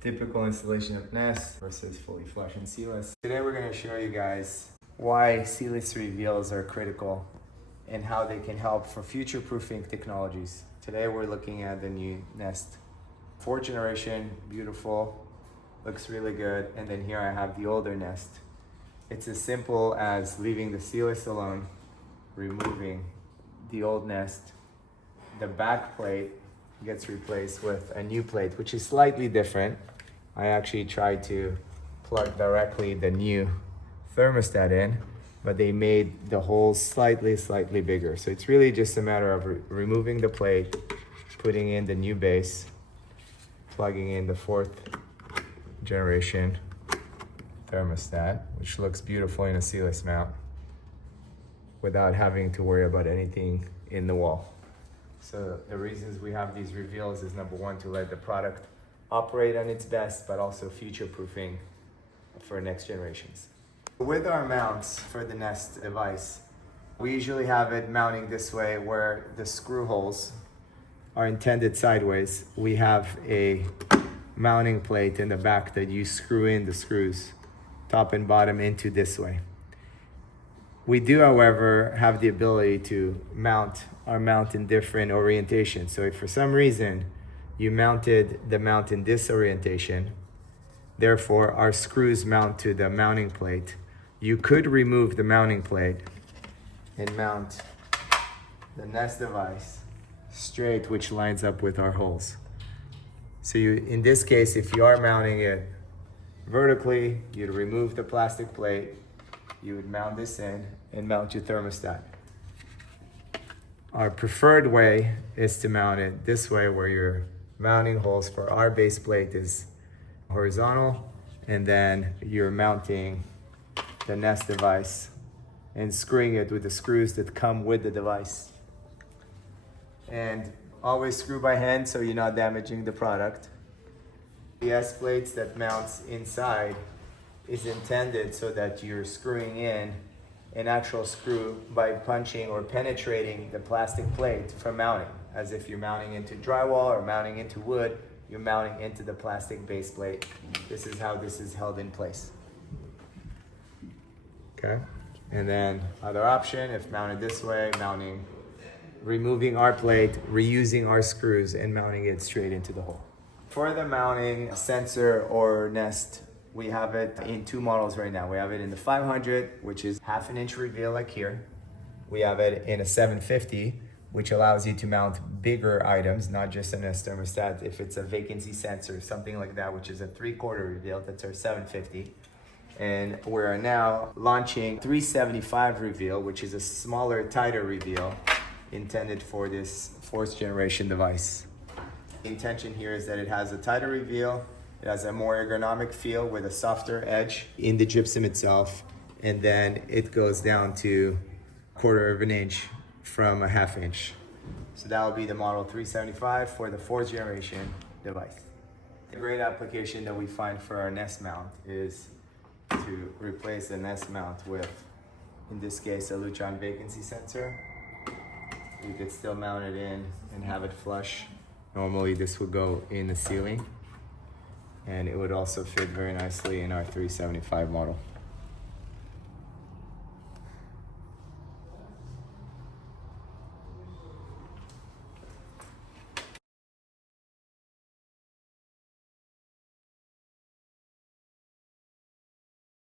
Typical installation of Nest versus fully flush and SeeLess. Today we're going to show you guys why SeeLess reveals are critical and how they can help for future-proofing technologies. Today we're looking at the new Nest 4th generation, beautiful, looks really good. And then here I have the older Nest. It's as simple as leaving the SeeLess alone, removing the old Nest. The back plate gets replaced with a new plate, which is slightly different. I actually tried to plug directly the new thermostat in, but they made the holes slightly bigger. So it's really just a matter of removing the plate, putting in the new base, plugging in the 4th generation thermostat, which looks beautiful in a SeeLess mount, without having to worry about anything in the wall. So the reasons we have these reveals is number one, to let the product operate on its best, but also future-proofing for next generations. With our mounts for the Nest device, we usually have it mounting this way where the screw holes are intended sideways. We have a mounting plate in the back that you screw in the screws, top and bottom, into this way. We do, however, have the ability to mount our mount in different orientations. So if for some reason you mounted the mount in this orientation, therefore our screws mount to the mounting plate, you could remove the mounting plate and mount the Nest device straight, which lines up with our holes. So in this case, if you are mounting it vertically, you'd remove the plastic plate, you would mount this in and mount your thermostat. Our preferred way is to mount it this way, where your mounting holes for our base plate is horizontal, and then you're mounting the Nest device and screwing it with the screws that come with the device. And always screw by hand so you're not damaging the product. The S plates that mounts inside is intended so that you're screwing in an actual screw by punching or penetrating the plastic plate for mounting. As if you're mounting into drywall or mounting into wood, you're mounting into the plastic base plate. This is how this is held in place. Okay, and then other option, if mounted this way, removing our plate, reusing our screws and mounting it straight into the hole. For the mounting sensor or Nest, we have it in 2 models right now. We have it in the 500, which is 1/2 inch reveal like here. We have it in a 750, which allows you to mount bigger items, not just a Nest thermostat. If it's a vacancy sensor, something like that, which is a 3/4 reveal, that's our 750. And we're now launching 375 reveal, which is a smaller, tighter reveal intended for this 4th generation device. The intention here is that it has a tighter reveal, it has a more ergonomic feel with a softer edge in the gypsum itself, and then it goes down to 1/4 inch from a 1/2 inch. So that will be the model 375 for the 4th generation device. The great application that we find for our Nest mount is to replace the Nest mount with, in this case, a Lutron vacancy sensor. You could still mount it in and have it flush. Normally this would go in the ceiling, and it would also fit very nicely in our 375 model.